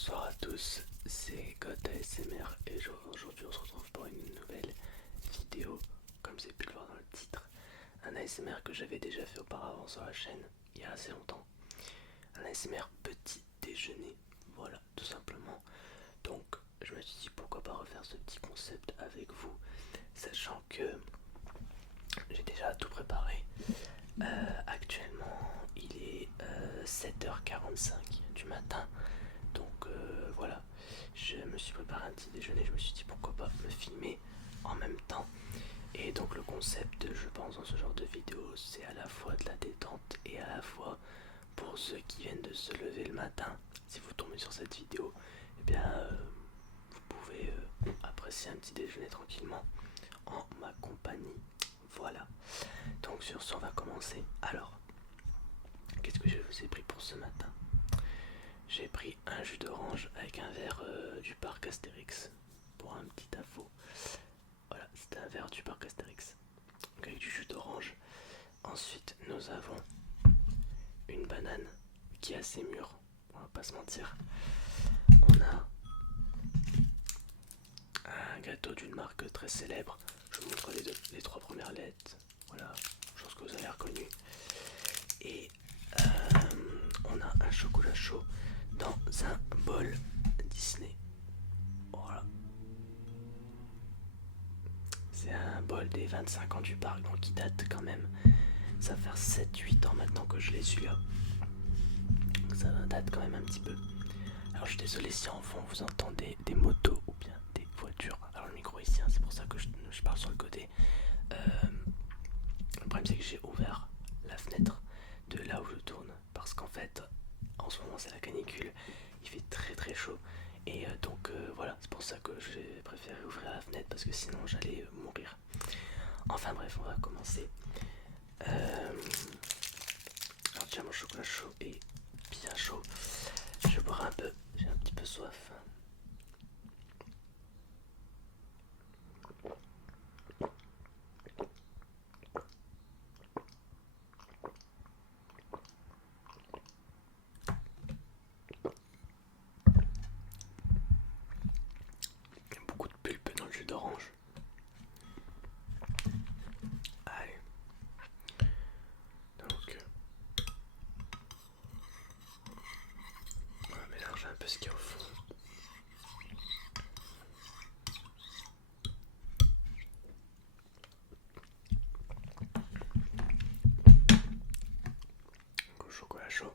Bonsoir à tous, c'est God ASMR et aujourd'hui on se retrouve pour une nouvelle vidéo, comme vous avez pu le voir dans le titre. Un ASMR que j'avais déjà fait auparavant sur la chaîne il y a assez longtemps. Un ASMR petit déjeuner, voilà tout simplement. Donc je me suis dit pourquoi pas refaire ce petit concept avec vous, sachant que j'ai déjà tout préparé. Actuellement il est 7h45 du matin. Donc voilà, je me suis préparé un petit déjeuner, je me suis dit pourquoi pas me filmer en même temps. Et donc le concept, je pense, dans ce genre de vidéo, c'est à la fois de la détente et à la fois pour ceux qui viennent de se lever le matin. Si vous tombez sur cette vidéo, eh bien vous pouvez apprécier un petit déjeuner tranquillement en ma compagnie. Voilà, donc sur ce on va commencer. Alors, qu'est-ce que je vous ai pris pour ce matin? J'ai pris un jus d'orange avec un verre du parc Astérix pour un petit info. Voilà, c'était un verre du parc Astérix donc avec du jus d'orange. Ensuite, nous avons une banane qui est assez mûre, on va pas se mentir. On a un gâteau d'une marque très célèbre. Je vous montre les trois premières lettres. Voilà, je pense que vous avez reconnu. Et on a un chocolat chaud dans un bol Disney. Voilà. C'est un bol des 25 ans du parc, donc il date quand même. Ça va faire 7-8 ans maintenant que je l'ai celui-là. Ça date quand même un petit peu. Alors je suis désolé si en fond vous entendez des motos ou bien des voitures. Alors le micro est ici, hein, c'est pour ça que je parle sur le côté. Le problème c'est que j'ai ouvert la fenêtre de là où je tourne. Parce qu'en fait, en ce moment c'est la canicule. Il fait très très chaud. Et donc voilà, c'est pour ça que j'ai préféré ouvrir la fenêtre parce que sinon j'allais mourir. Enfin bref, on va commencer. Alors déjà mon chocolat chaud est bien chaud. Je vais boire un peu, j'ai un petit peu soif. Il y a beaucoup de pulpe dans le jus d'orange. Allez. Donc on va mélanger un peu ce qu'il y a au fond. Donc, au chocolat chaud.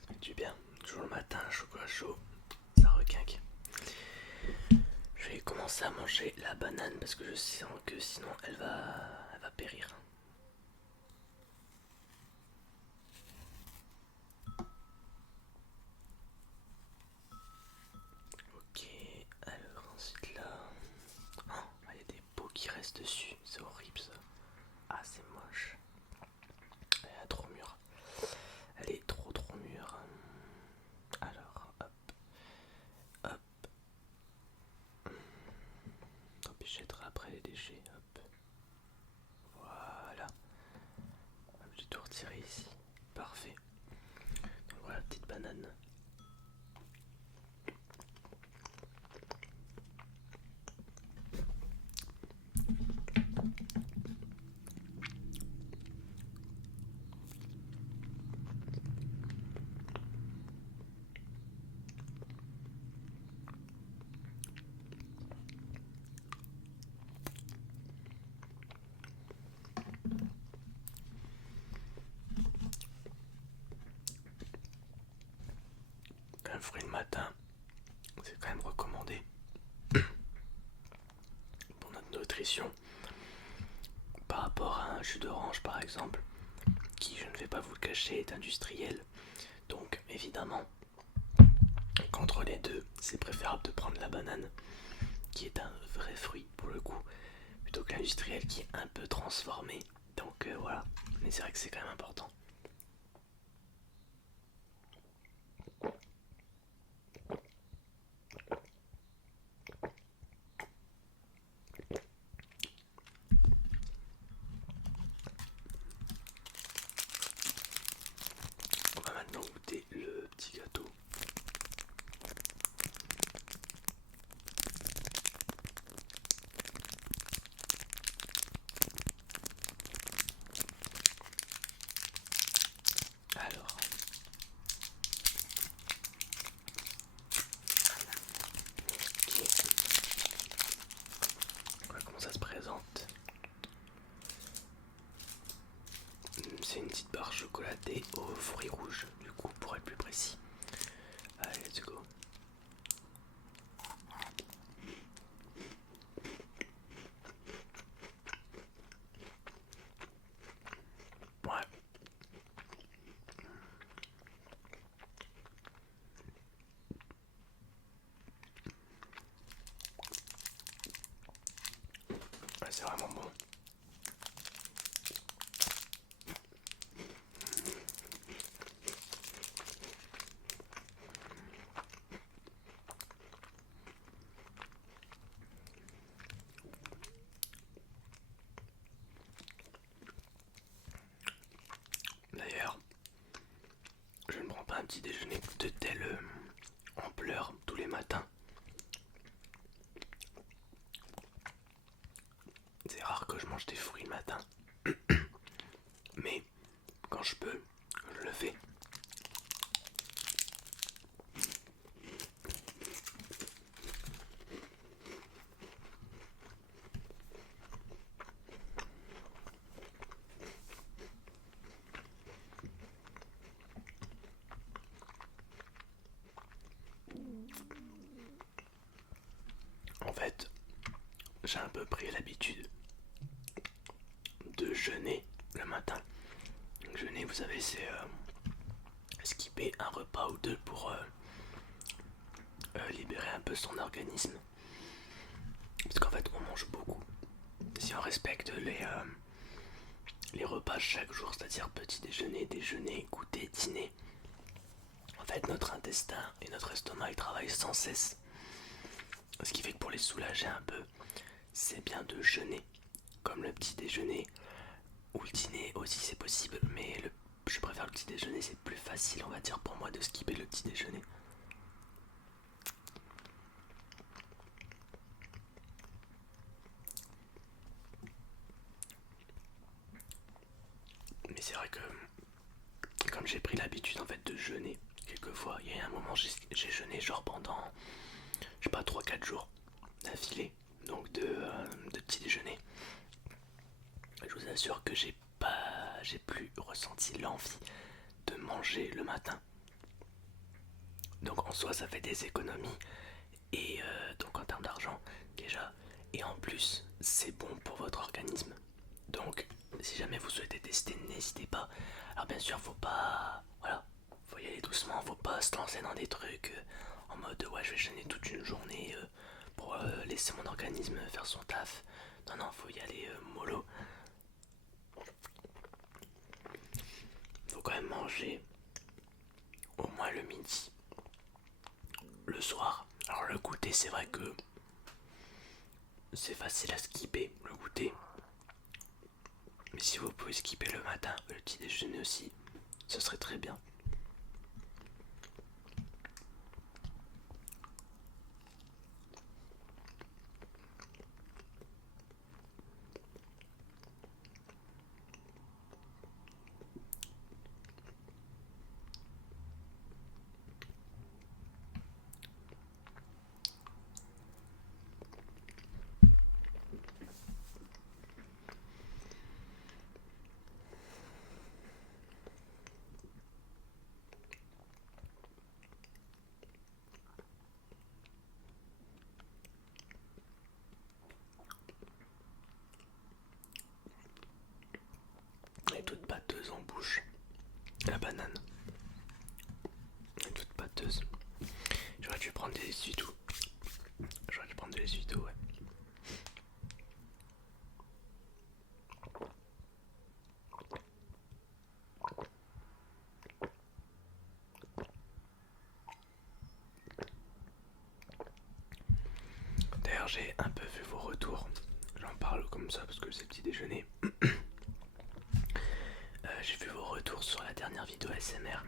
Ça fait du bien. Toujours le matin, chocolat chaud, ça requinque. Je vais commencer à manger la banane parce que je sens que sinon elle va périr. Ok, alors ensuite là. Oh, il y a des peaux qui restent dessus, c'est horrible ça. Ah, c'est moche. Elle est trop mûre. Elle est trop mûre. Alors, hop, hop. Tant pis, je jetterai après les déchets, hop. Voilà. Hop, j'ai tout retiré ici. Parfait. Donc voilà, petite banane. Un fruit le matin, c'est quand même recommandé pour notre nutrition. Par rapport à un jus d'orange par exemple, qui, je ne vais pas vous le cacher, est industriel. Donc évidemment, qu'entre les deux, c'est préférable de prendre la banane, qui est un vrai fruit pour le coup, plutôt que l'industriel qui est un peu transformé. Donc voilà, mais c'est vrai que c'est quand même important. petite barre chocolatée aux fruits rouges, du coup, pour être plus précis. Allez, let's go. Ouais. Ouais, c'est vraiment bon. D'ailleurs, je ne prends pas un petit déjeuner de telle ampleur tous les matins. C'est rare que je mange des fruits le matin, mais quand je peux, je le fais. En fait, j'ai un peu pris l'habitude de jeûner le matin. Donc, jeûner, vous savez, c'est skipper un repas ou deux pour libérer un peu son organisme. Parce qu'en fait, on mange beaucoup. Si on respecte les repas chaque jour, c'est-à-dire petit déjeuner, déjeuner, goûter, dîner, en fait, notre intestin et notre estomac ils travaillent sans cesse. Ce qui fait que pour les soulager un peu, c'est bien de jeûner, comme le petit déjeuner ou le dîner aussi, c'est possible, mais je préfère le petit déjeuner, c'est plus facile, on va dire, pour moi de skipper le petit déjeuner. Mais c'est vrai que comme j'ai pris l'habitude en fait de jeûner, quelquefois, il y a un moment j'ai jeûné genre pendant, je sais pas, 3-4 jours d'affilée, donc de petit déjeuner. Je vous assure que j'ai plus ressenti l'envie de manger le matin. Donc en soi ça fait des économies et donc en termes d'argent déjà, et en plus c'est bon pour votre organisme. Donc si jamais vous souhaitez tester, n'hésitez pas. Alors bien sûr faut pas, voilà, faut y aller doucement, faut pas se lancer dans des trucs en mode ouais je vais jeûner toute une journée pour laisser mon organisme faire son taf. Non non, faut y aller mollo. Faut quand même manger au moins le midi, le soir. Alors le goûter, c'est vrai que c'est facile à skipper le goûter, mais si vous pouvez skipper le matin, le petit déjeuner aussi, ce serait très bien. Elle est toute pâteuse en bouche. La banane. Elle est toute pâteuse. J'aurais dû prendre des essuie-tout. J'aurais dû prendre des essuie-tout, ouais. D'ailleurs, j'ai un peu vu vos retours. J'en parle comme ça parce que c'est petit déjeuner. J'ai vu vos retours sur la dernière vidéo ASMR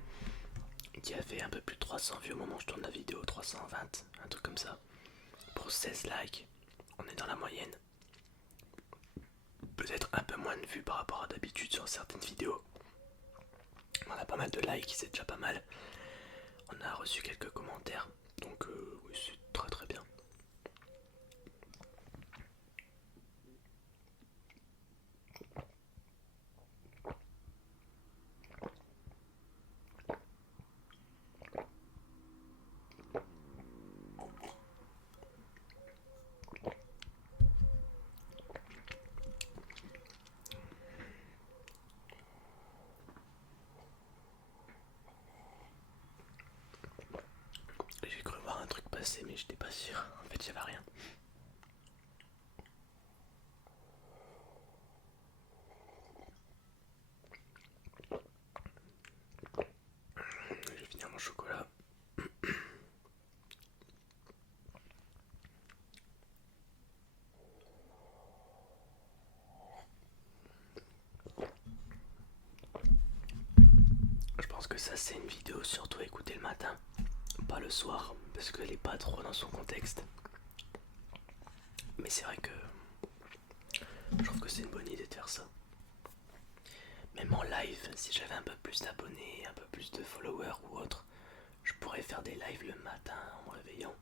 qui a fait un peu plus de 300 vues au moment où je tourne la vidéo, 320, un truc comme ça. Pour 16 likes, on est dans la moyenne. Peut-être un peu moins de vues par rapport à d'habitude sur certaines vidéos. On a pas mal de likes, c'est déjà pas mal. On a reçu quelques commentaires, donc oui, c'est très très bien. passé, mais j'étais pas sûr. En fait, j'avais rien. Je vais finir mon chocolat. Je pense que ça c'est une vidéo surtout à écouter le matin, pas le soir, parce qu'elle est pas trop dans son contexte. Mais c'est vrai que je trouve que c'est une bonne idée de faire ça. Même en live, si j'avais un peu plus d'abonnés, un peu plus de followers ou autre, je pourrais faire des lives le matin en me réveillant,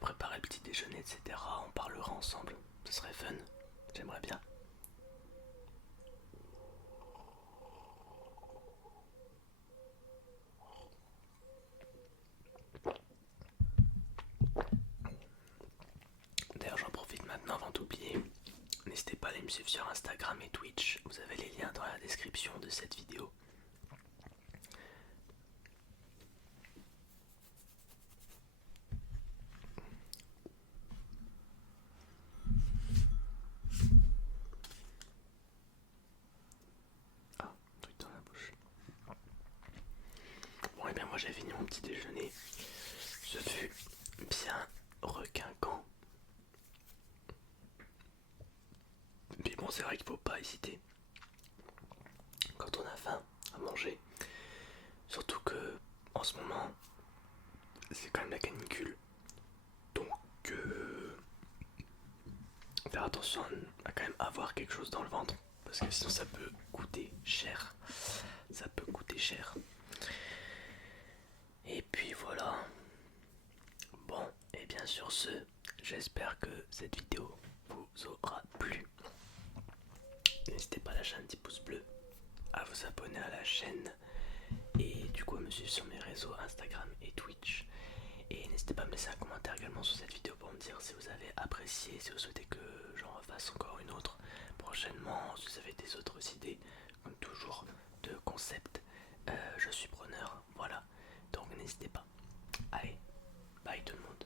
préparer le petit déjeuner, etc. On parlera ensemble, ce serait fun, j'aimerais bien. D'ailleurs j'en profite maintenant avant d'oublier, n'hésitez pas à aller me suivre sur Instagram et Twitch, vous avez les liens dans la description de cette vidéo. Ah, un truc dans la bouche. Bon et bien moi j'ai fini mon petit déjeuner, ce fut bien requinquant. Mais bon c'est vrai qu'il faut pas hésiter quand on a faim à manger. Surtout que en ce moment c'est quand même la canicule. Donc faire attention à quand même avoir quelque chose dans le ventre. Parce que sinon ça peut coûter cher. Ça peut coûter cher. Et puis voilà. Bon, et bien sur ce, j'espère que cette vidéo vous aura plu. N'hésitez pas à lâcher un petit pouce bleu, à vous abonner à la chaîne et du coup à me suivre sur mes réseaux Instagram et Twitch. Et n'hésitez pas à me laisser un commentaire également sous cette vidéo pour me dire si vous avez apprécié, si vous souhaitez que j'en refasse encore une autre prochainement, si vous avez des autres idées, comme toujours, de concepts, je suis preneur, voilà. Donc n'hésitez pas. Allez, bye tout le monde.